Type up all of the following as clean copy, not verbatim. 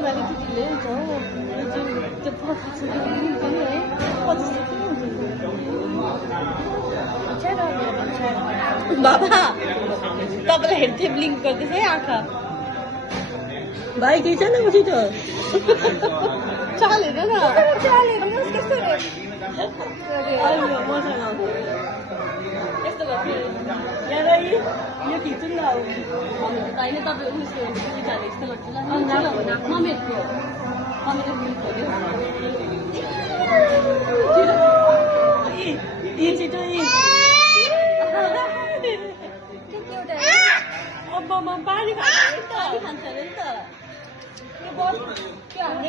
마지막에 딜레이죠. 요즘 제품가 같이 들리는데 어디서 बाबा तपाईँलाई हेर्थ्यो ब्लिङ्क गर्दैछ है आँखा भाइ खिच न उठी त चाल हेर न चाल हेर्नुहोस् कस्तो मसँग यस्तो गर्थ्यो यहाँ यो खिच्नु न होइन तपाईँ उयसको जाने यस्तो गर्छु ल मम्मीहरूको यी छिटो यी अब म पानी खान्छ अरे नि त यो बस के हाल्ने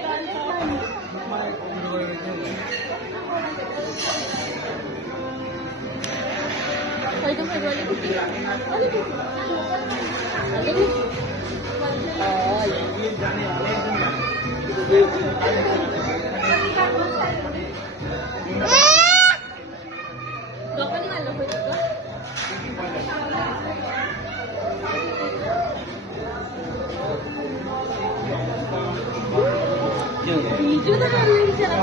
이주도 하는 사람도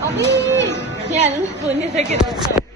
अभी यहाँ बोल्ने सकेन